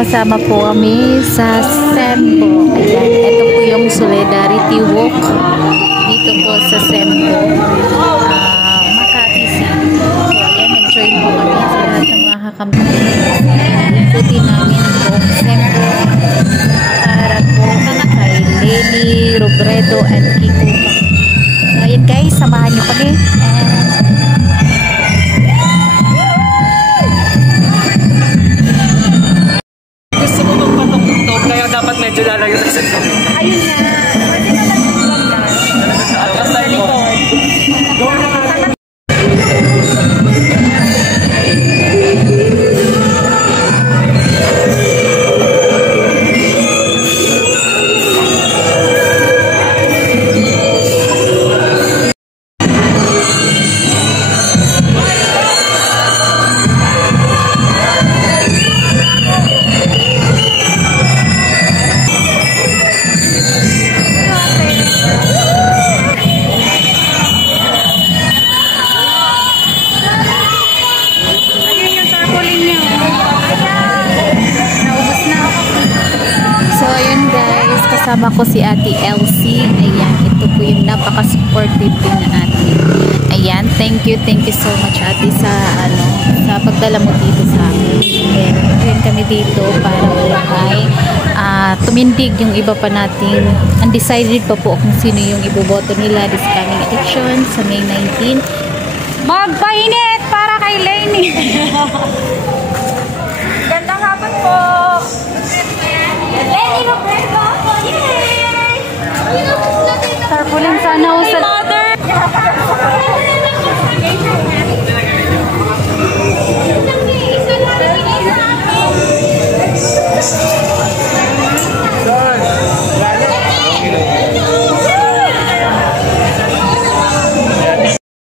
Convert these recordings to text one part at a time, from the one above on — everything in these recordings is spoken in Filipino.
sama-sama po kami sa Sempo. Ayan, ito po yung Solidarity Walk dito po sa Sempo, Makati City. So ayan, nag-join po kami sa lahat ng mga kakampi. Ikutin namin ang buong Sempo para po kay Lenny, Robredo, and Kiko. So ayan guys, samahan nyo kami. Dapat medyo lalayo na sa ito. Ayun nga. Pwede na lang yung Atras tayo po. Kasama ko si Ate Elsie. Ayan, ito po yung napaka-supportive din na ate. Ayan, thank you so much ate sa sa pagdala mo dito sa amin. Ayan kami dito para malakay. Tumindig yung iba pa natin. Undecided pa po kung sino yung iboboto nila this coming election sa May 19. Magpainit para kay Lenny. Gandang hapon po. Lenny Robredo. Tarpaulin sana ako sa Mother!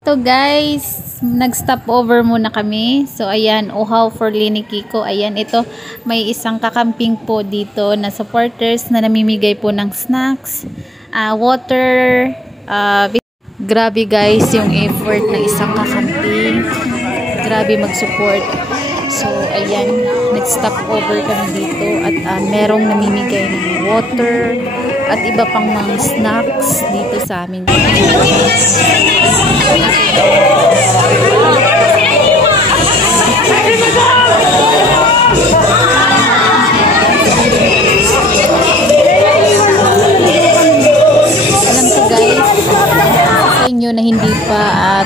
So guys, nag-stop over muna kami. So ayan, uhaw for Lenny Kiko. Ayan, ito may isang kakamping po dito na supporters na namimigay po ng snacks, water. Grabe guys yung effort ng isang kakamping. Grabe mag-support. So ayan, nag-stop over kami dito at merong namimigay ng water at iba pang mga snacks dito sa amin. Alam ko guys, sa inyo na hindi pa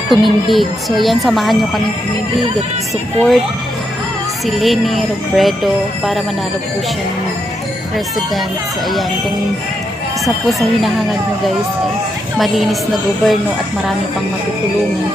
tumindig. So yan, samahan nyo kami tumindig at support si Lenny Robredo para manalo po siya ng president. So ayan, kung isa po sa hinahangad nyo guys ay malinis na gobyerno at marami pang matutulungan.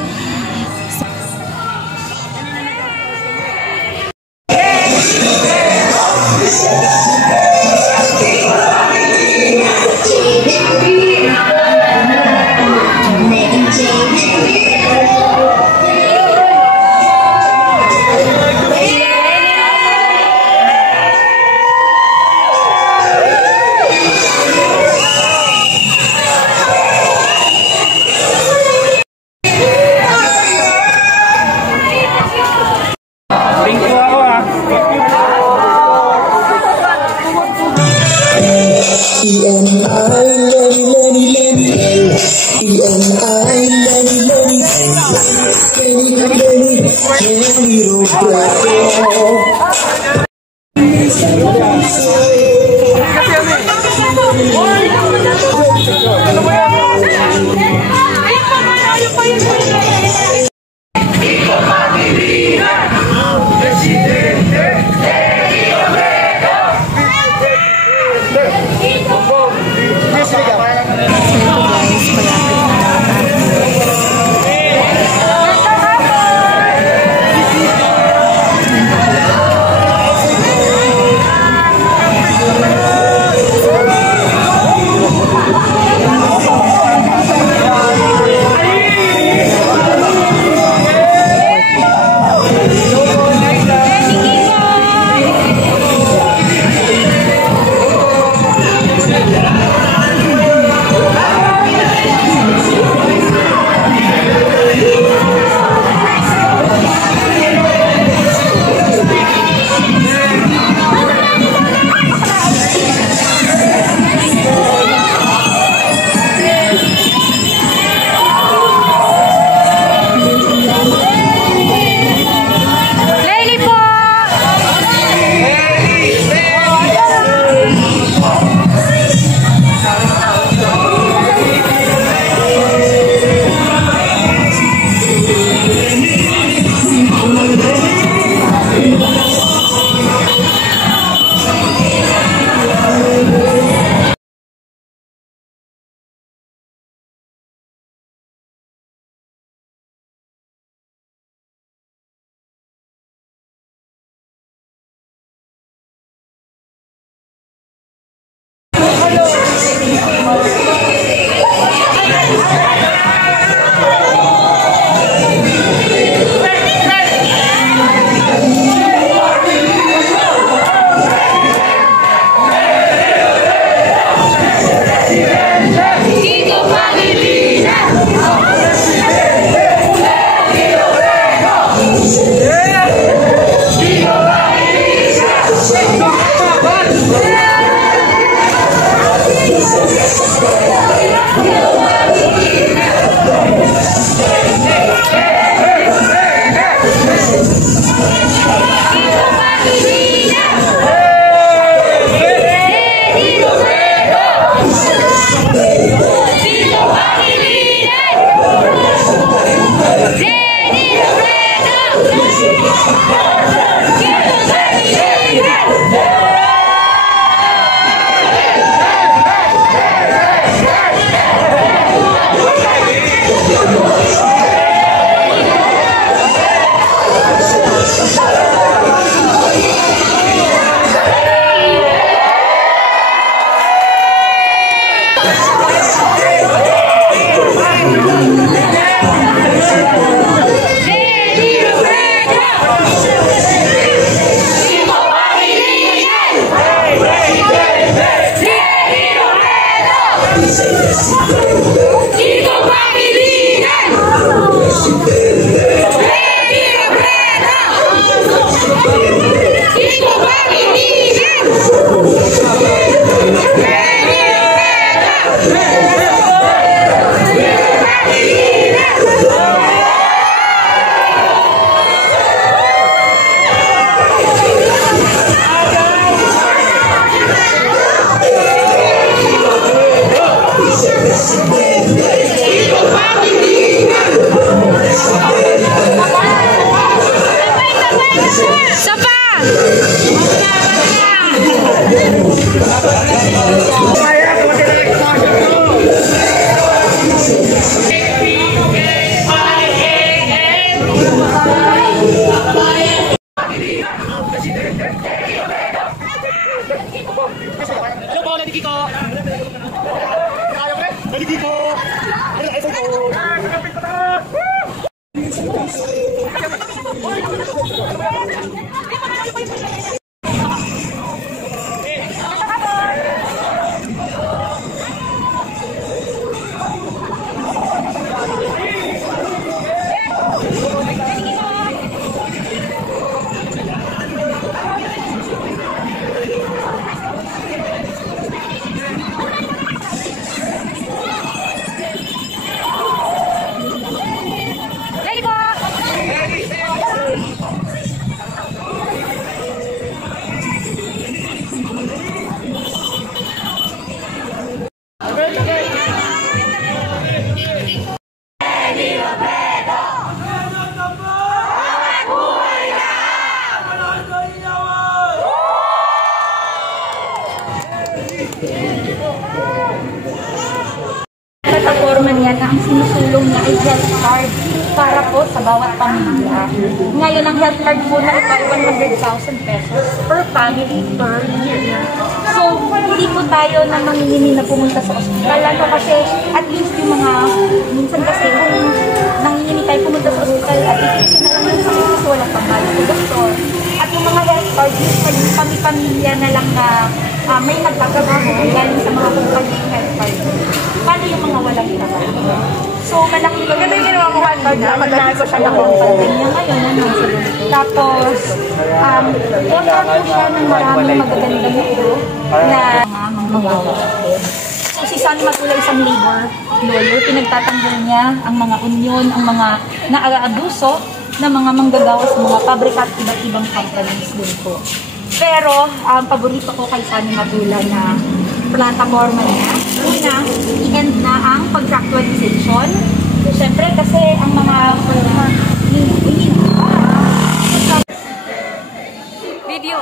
tulong niya ay health card para po sa bawat pamilya. Ngayon, ang health card po na ito ay 100,000 pesos per family per year. So, hindi po tayo na mangingini na pumunta sa ospital. Ano kasi, at least yung mga, minsan kasi kung nangingini tayo pumunta sa ospital at ipisin na lang sa kasi walang pangbayad sa doktor. At yung mga health card, usually pamilya na lang na may nagkakabaho galing sa mga kumpanyang health card. Paano yung mga walang trabaho? So, malaki ko yung ginawa ko health card na madali ko siya nakumpanya ngayon. Tapos, offer po siya ng maraming magagandang ito na mga magawa. So, si San Matula isang labor lawyer, pinagtatanggol niya ang mga union, ang mga naaabuso na mga manggagawa sa mga pabrika at iba't ibang companies din po. Pero, paborito ko kay San Matula na plataforma niya. Una, i-end na ang contractualization. So, syempre, kasi ang mga video.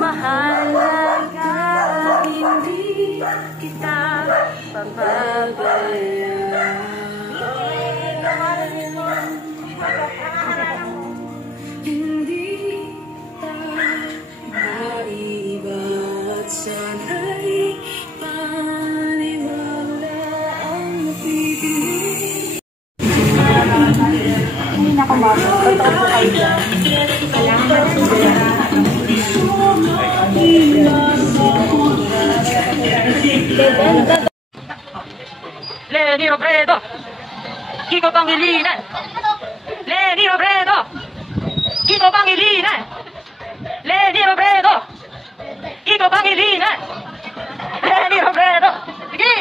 Mahalaga, hindi kita pababayaan. Hindi kita maiba at sana'y paniwala ang napipinig. Hindi na kumabot. Totoo po kayo dyan. Kailangan Leni Robredo, Kiko Pangilinan. Leni Robredo, Kiko Pangilinan. Leni Robredo, Kiko Pangilinan. Leni Robredo. Sige.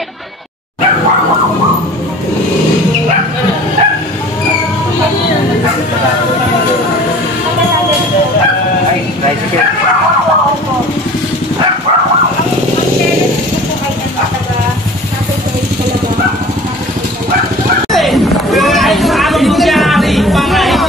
Ay, sige. Ay, ano nangyari? Pangalan